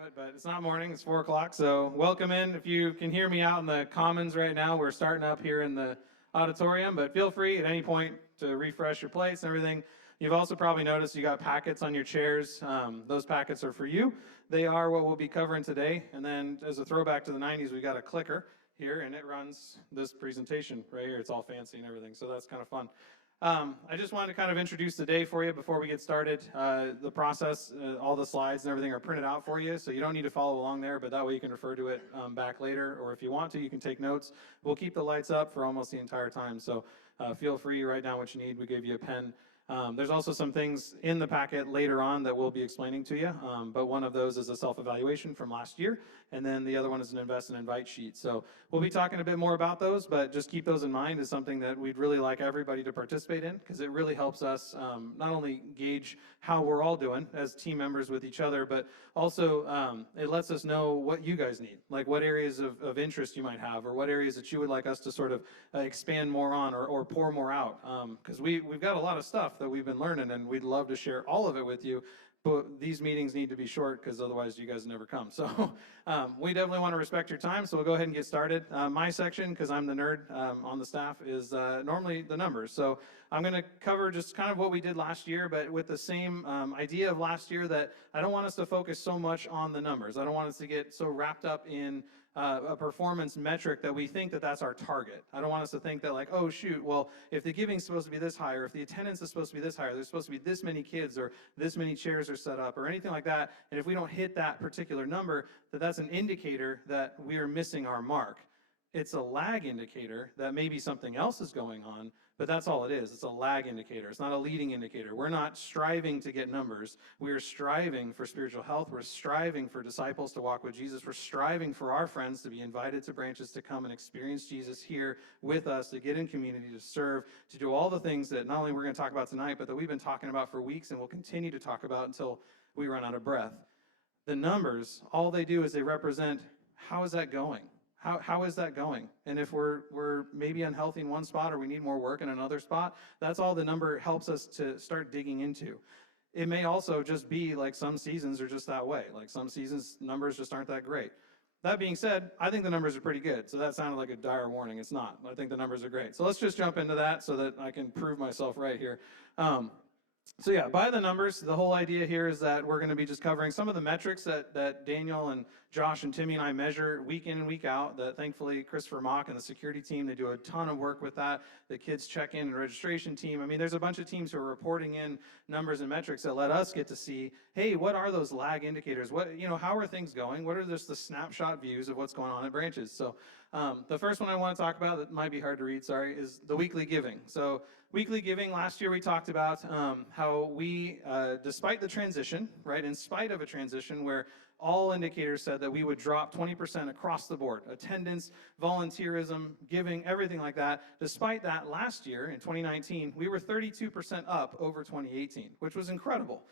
habit, but it's not morning, it's 4 o'clock, so welcome in. If you can hear me out in the commons right now, we're starting up here in the auditorium, but feel free at any point to refresh your plates and everything. You've also probably noticed you got packets on your chairs. Those packets are for you. They are what we'll be covering today, and then as a throwback to the 90s, we got a clicker here, and it runs this presentation right here. It's all fancy and everything, so that's kind of fun. I just wanted to kind of introduce the day for you before we get started. The process, all the slides and everything are printed out for you, so you don't need to follow along there, but that way you can refer to it back later, or if you want to, you can take notes. We'll keep the lights up for almost the entire time, so feel free to write down what you need. We gave you a pen. There's also some things in the packet later on that we'll be explaining to you, but one of those is a self-evaluation from last year, and then the other one is an invest and invite sheet. So we'll be talking a bit more about those, but just keep those in mind as something that we'd really like everybody to participate in, because it really helps us not only gauge how we're all doing as team members with each other, but also it lets us know what you guys need, like what areas of interest you might have, or what areas that you would like us to sort of expand more on or pour more out, because we've got a lot of stuff that we've been learning, and we'd love to share all of it with you, but these meetings need to be short because otherwise you guys never come. So we definitely want to respect your time, so we'll go ahead and get started. My section, because I'm the nerd on the staff, is normally the numbers. So I'm going to cover just kind of what we did last year, but with the same idea of last year, that I don't want us to focus so much on the numbers. I don't want us to get so wrapped up in a performance metric that we think that that's our target. I don't want us to think that, like, oh shoot, well, if the giving's supposed to be this high, or if the attendance is supposed to be this high, or there's supposed to be this many kids, or this many chairs are set up, or anything like that, and if we don't hit that particular number, that's an indicator that we are missing our mark. It's a lag indicator that maybe something else is going on, but that's all it is. It's a lag indicator. It's not a leading indicator. We're not striving to get numbers. We are striving for spiritual health. We're striving for disciples to walk with Jesus. We're striving for our friends to be invited to Branches to come and experience Jesus here with us, to get in community, to serve, to do all the things that not only we're going to talk about tonight, but that we've been talking about for weeks and will continue to talk about until we run out of breath. The numbers, all they do is they represent, how is that going? How is that going? And if we're maybe unhealthy in one spot, or we need more work in another spot, that's all the number helps us to start digging into. It may also just be like some seasons are just that way. Like some seasons, numbers just aren't that great. That being said, I think the numbers are pretty good. So that sounded like a dire warning. It's not. I think the numbers are great. So let's just jump into that so that I can prove myself right here. So yeah, by the numbers, the whole idea here is that we're going to be just covering some of the metrics that Daniel and Josh and Timmy and I measure week in and week out. That thankfully Christopher Mock and the security team, they do a ton of work with that. The kids check-in and registration team. I mean, there's a bunch of teams who are reporting in numbers and metrics that let us get to see, hey, what are those lag indicators? How are things going? What are just the snapshot views of what's going on at Branches? So the first one I want to talk about, that might be hard to read, sorry, is the weekly giving. So weekly giving, last year we talked about how we, despite the transition, right, in spite of a transition where all indicators said that we would drop 20% across the board, attendance, volunteerism, giving, everything like that. Despite that, last year in 2019, we were 32% up over 2018, which was incredible.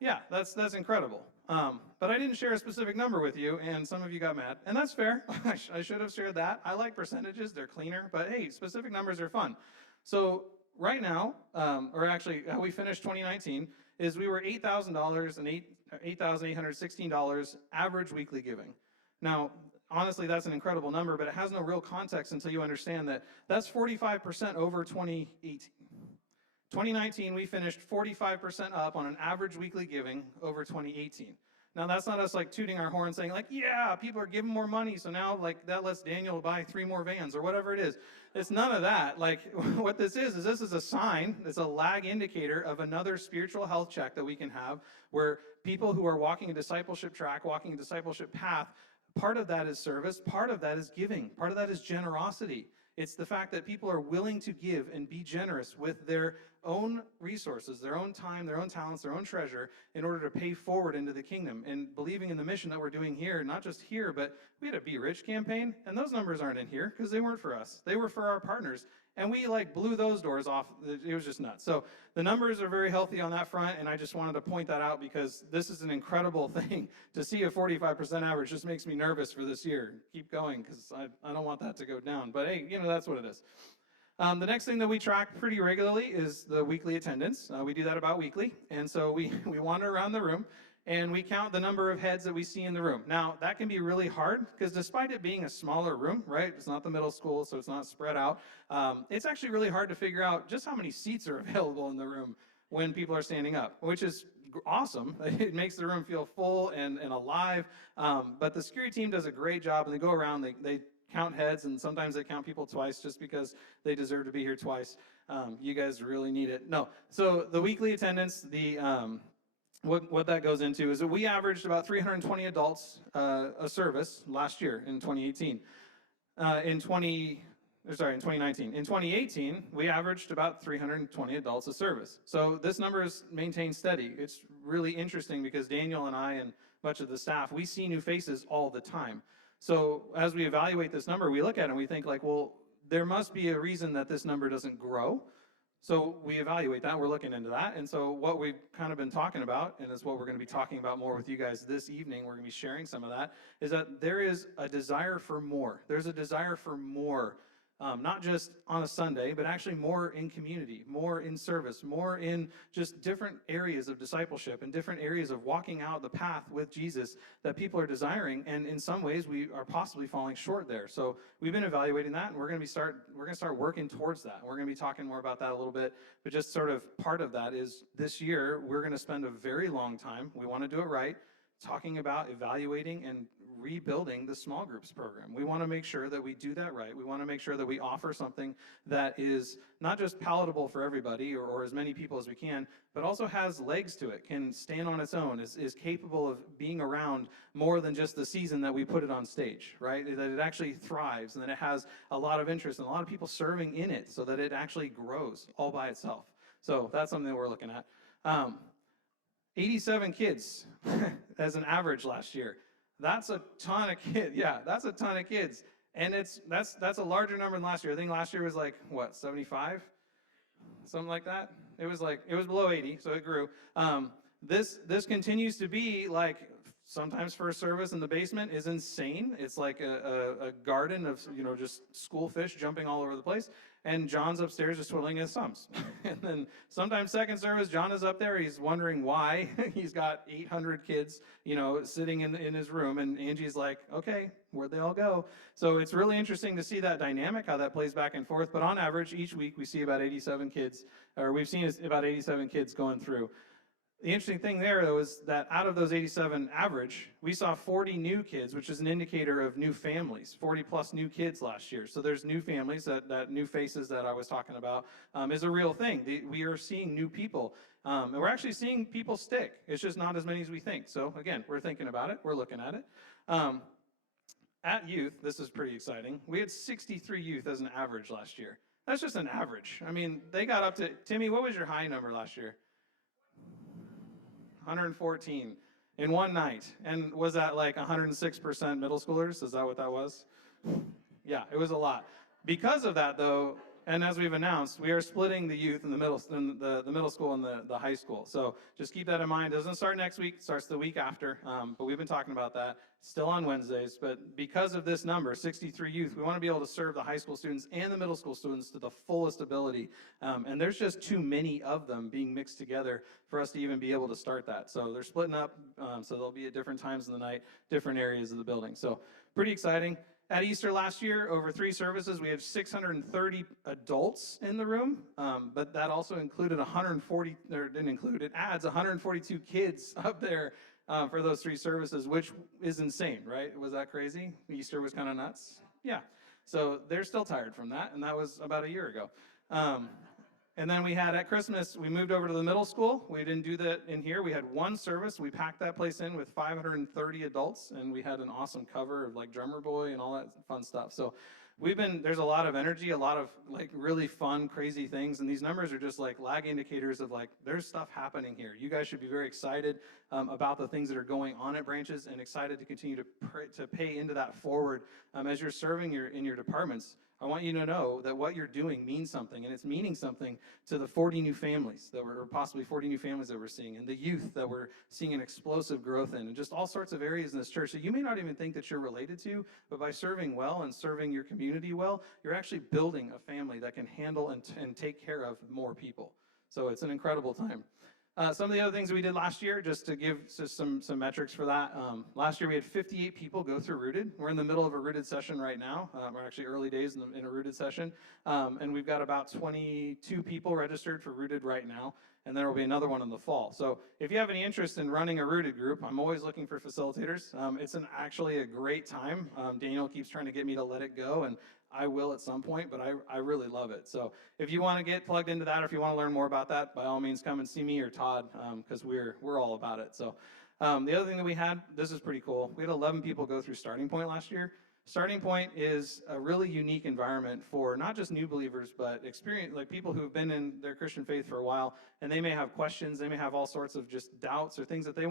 Yeah, that's incredible. But I didn't share a specific number with you, and some of you got mad, and that's fair. I should have shared that. I like percentages, they're cleaner, but hey, specific numbers are fun. So right now, or actually how we finished 2019, is we were $8,000 and $8,816 average weekly giving. Now, honestly, that's an incredible number, but it has no real context until you understand that that's 45% over 2018. 2019, we finished 45% up on an average weekly giving over 2018. Now, that's not us like tooting our horn saying like, yeah, people are giving more money, so now like that lets Daniel buy 3 more vans or whatever it is. It's none of that. Like what this is a sign, it's a lag indicator of another spiritual health check that we can have, where people who are walking a discipleship track, walking a discipleship path, part of that is service, part of that is giving, part of that is generosity. It's the fact that people are willing to give and be generous with their own resources, their own time, their own talents, their own treasure, in order to pay forward into the kingdom, and believing in the mission that we're doing here, not just here, but we had a Be Rich campaign, and those numbers aren't in here because they weren't for us. They were for our partners, and we like blew those doors off. It was just nuts. So the numbers are very healthy on that front, and I just wanted to point that out because this is an incredible thing. To see a 45% average just makes me nervous for this year. Keep going, because I don't want that to go down. But hey, that's what it is. The next thing that we track pretty regularly is the weekly attendance. We do that about weekly, and so we wander around the room, and we count the number of heads that we see in the room. Now, that can be really hard because despite it being a smaller room, right, it's not the middle school, so it's not spread out, it's actually really hard to figure out just how many seats are available in the room when people are standing up, which is awesome. It makes the room feel full and alive, but the security team does a great job, and they go around, they count heads, and sometimes they count people twice just because they deserve to be here twice. You guys really need it. No, so the weekly attendance, what that goes into is that we averaged about 320 adults a service last year in 2018. In 2019. In 2018, we averaged about 320 adults a service. So this number is maintained steady. It's really interesting because Daniel and I and much of the staff, we see new faces all the time. So as we evaluate this number, we look at it and we think like, well, there must be a reason that this number doesn't grow. So we evaluate that, we're looking into that. And so what we've kind of been talking about, and is what we're going to be talking about more with you guys this evening, we're going to be sharing some of that, is that there is a desire for more. There's a desire for more, not just on a Sunday, but actually more in community, more in service, more in just different areas of discipleship and different areas of walking out the path with Jesus that people are desiring. And in some ways, we are possibly falling short there. So we've been evaluating that, and we're going to start working towards that. We're going to be talking more about that a little bit, but just sort of part of that is this year, we're going to spend a very long time, we want to do it right, talking about evaluating and rebuilding the small groups program. We want to make sure that we do that right. We want to make sure that we offer something that is not just palatable for everybody or as many people as we can, but also has legs to it, can stand on its own, is capable of being around more than just the season that we put it on stage, right? That it actually thrives and that it has a lot of interest and a lot of people serving in it so that it actually grows all by itself. So that's something that we're looking at. 87 kids as an average last year. That's a ton of kids. Yeah, that's a ton of kids. And that's a larger number than last year. I think last year was like, what, 75? Something like that? It was below 80, so it grew. This continues to be like, sometimes first service in the basement is insane. It's like a garden of, just school fish jumping all over the place. And John's upstairs just twiddling his thumbs. And then sometimes second service, John is up there. He's wondering why he's got 800 kids, sitting in his room. And Angie's like, okay, where'd they all go? So it's really interesting to see that dynamic, how that plays back and forth. But on average, each week we see about 87 kids, or we've seen about 87 kids going through. The interesting thing there, though, is that out of those 87 average, we saw 40 new kids, which is an indicator of new families, 40 plus new kids last year. So there's new families, that new faces that I was talking about is a real thing. We are seeing new people, and we're actually seeing people stick. It's just not as many as we think. So again, we're thinking about it. We're looking at it. At youth, this is pretty exciting. We had 63 youth as an average last year. That's just an average. I mean, they got up to, Timmy, what was your high number last year? 114 in one night. And was that like 106% middle schoolers? Is that what that was? Yeah, it was a lot. Because of that, though, and as we've announced, we are splitting the youth in the middle school and the high school. So just keep that in mind. It doesn't start next week. It starts the week after. But we've been talking about that. Still on Wednesdays. But because of this number, 63 youth, we want to be able to serve the high school students and the middle school students to the fullest ability. And there's just too many of them being mixed together for us to even be able to start that. So they're splitting up. So they'll be at different times in the night, different areas of the building. So pretty exciting. At Easter last year, over 3 services, we had 630 adults in the room, but that also included 140, or didn't include, it adds 142 kids up there for those 3 services, which is insane, right? Was that crazy? Easter was kind of nuts? Yeah. So they're still tired from that, and that was about a year ago. And then we had at Christmas, we moved over to the middle school. We didn't do that in here. We had 1 service. We packed that place in with 530 adults, and we had an awesome cover of like Drummer Boy and all that fun stuff. So there's a lot of energy, a lot of like really fun, crazy things, and these numbers are just like lag indicators of like, there's stuff happening here. You guys should be very excited about the things that are going on at Branches and excited to continue to pay into that forward as you're serving in your departments. I want you to know that what you're doing means something, and it's meaning something to the 40 new families or possibly 40 new families that we're seeing, and the youth that we're seeing an explosive growth in, and just all sorts of areas in this church that you may not even think that you're related to, but by serving well and serving your community well, you're actually building a family that can handle and take care of more people. So it's an incredible time. Some of the other things we did last year, just to give just some metrics for that. Last year we had 58 people go through Rooted. We're in the middle of a Rooted session right now. We're actually early days in a Rooted session. And we've got about 22 people registered for Rooted right now. And there will be another one in the fall. So if you have any interest in running a Rooted group, I'm always looking for facilitators. It's actually a great time. Daniel keeps trying to get me to let it go, and I will at some point, but I really love it. So if you want to get plugged into that, or if you want to learn more about that, by all means, come and see me or Todd, because we're all about it. So the other thing that we had, this is pretty cool. We had 11 people go through Starting Point last year. Starting Point is a really unique environment for not just new believers, but like people who've been in their Christian faith for a while, and they may have questions, they may have all sorts of just doubts or things that they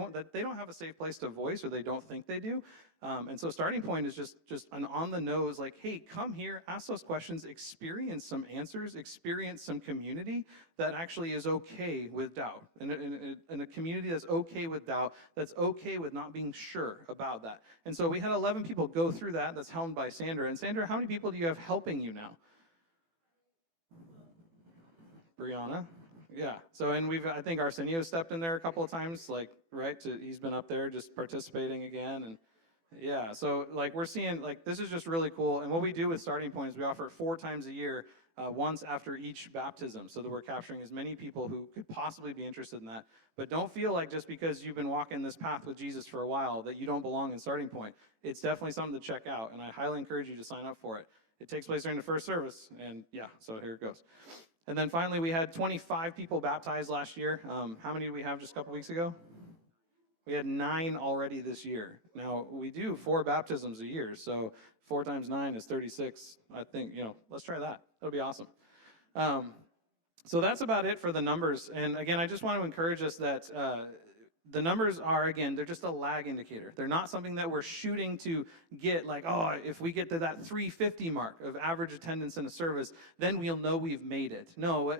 don't have a safe place to voice, or they don't think they do. And so Starting Point is just an on the nose, like, hey, come here, ask those questions, experience some answers, experience some community that actually is okay with doubt, and a community that's okay with doubt, that's okay with not being sure about that. And so we had 11 people go through that. That's helmed by Sandra. And Sandra, how many people do you have helping you now? Brianna. Yeah. So, and I think Arsenio stepped in there a couple of times, like, right? He's been up there just participating again. And yeah, so like we're seeing, like, this is just really cool. And what we do with Starting Point is we offer it 4 times a year, once after each baptism, so that we're capturing as many people who could possibly be interested in that. But don't feel like just because you've been walking this path with Jesus for a while that you don't belong in Starting Point. It's definitely something to check out, and I highly encourage you to sign up for it. It takes place during the first service, and yeah, so here it goes. And then finally, we had 25 people baptized last year. How many did we have just a couple weeks ago? We had 9 already this year. Now, we do 4 baptisms a year, so 4 times 9 is 36. I think, let's try that. That'll be awesome. So that's about it for the numbers. And again, I just want to encourage us that the numbers are, again, they're just a lag indicator. They're not something that we're shooting to get, like, oh, if we get to that 350 mark of average attendance in a service, then we'll know we've made it. No,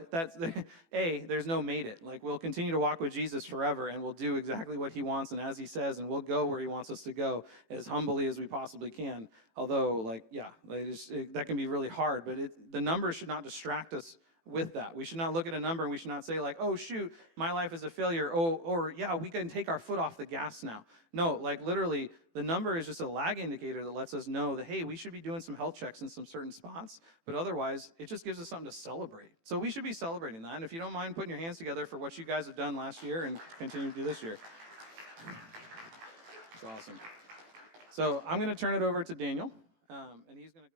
there's no made it. Like, we'll continue to walk with Jesus forever, and we'll do exactly what he wants and as he says, and we'll go where he wants us to go as humbly as we possibly can. Although, that can be really hard, but the numbers should not distract us with that. We should not look at a number and we should not say, like, oh shoot, my life is a failure. Or yeah, we can take our foot off the gas now. No, like, literally, the number is just a lag indicator that lets us know that, hey, we should be doing some health checks in some certain spots, but otherwise it just gives us something to celebrate. So we should be celebrating that. And if you don't mind putting your hands together for what you guys have done last year and continue to do this year. It's awesome. So I'm going to turn it over to Daniel, and he's going to